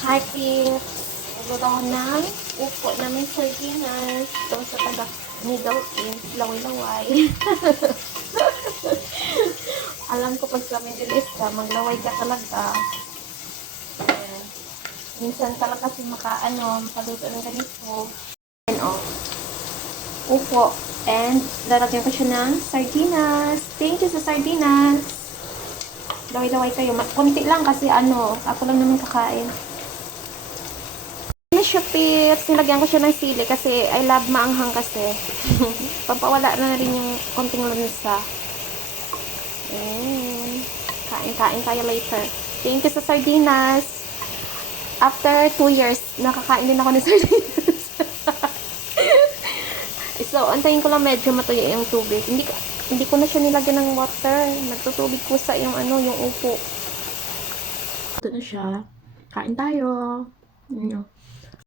Hi, Pips! Magdadaw ng upo namin sardinas. Ito sa taga Middle East, laway-laway. Alam ko pag sa Middle East ka, maglaway ka talaga. Ayan. Minsan talaga kasi makaluto ng ganito. And upo. And lalagyan ko siya ng sardinas. Thank you sa sardinas. Laway-laway kayo. Kunti lang kasi ako lang naman kakain. Ano siya, Pips? Nilagyan ko siya ng sili kasi I love maanghang kasi. Pampawala na rin yung konting lansa. Ayan. Kain-kain tayo later. Thank you sa sardinas. After 2 years, nakakain din ako ng sardinas. So, antayin ko lang medyo matuyo yung tubig. Hindi ko na siya nilagyan ng water. Nagtutubig ko sa yung yung upo. Ito na siya. Kain tayo.